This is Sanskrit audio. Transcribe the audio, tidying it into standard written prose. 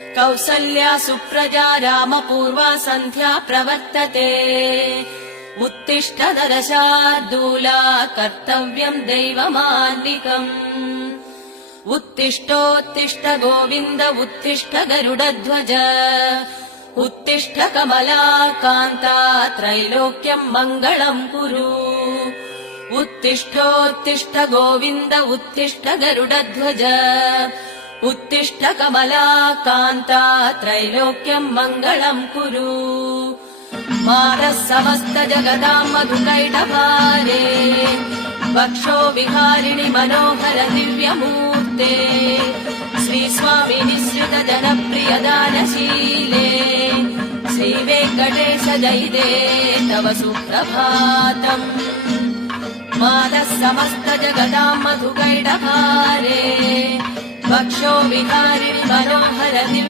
कौसल्या सुप्रजा रामपूर्वा सन्ध्या प्रवर्तते उत्तिष्ठ नरशार्दूला कर्तव्यम् दैवमान्निकम् उत्तिष्ठोत्तिष्ठ गोविन्द उत्तिष्ठ गरुडध्वज उत्तिष्ठ कमलाकान्ता त्रैलोक्यम् मङ्गलम् कुरु उत्तिष्ठोत्तिष्ठ गोविन्द उत्तिष्ठ गरुडध्वज उत्तिष्ठ कमलाकान्ता त्रैलोक्यम् मङ्गलम् कुरु मारः समस्त जगताम् मधुकैटभारे वक्षो विहारिणि मनोहर दिव्यमूर्ते श्रीस्वामि निःसृत जनप्रिय दानशीले श्रीवेङ्कटेश जयिते तव सुप्रभातम् मादः समस्त जगताम् मधुकैटभारे वक्षो विहारिणि मनोहर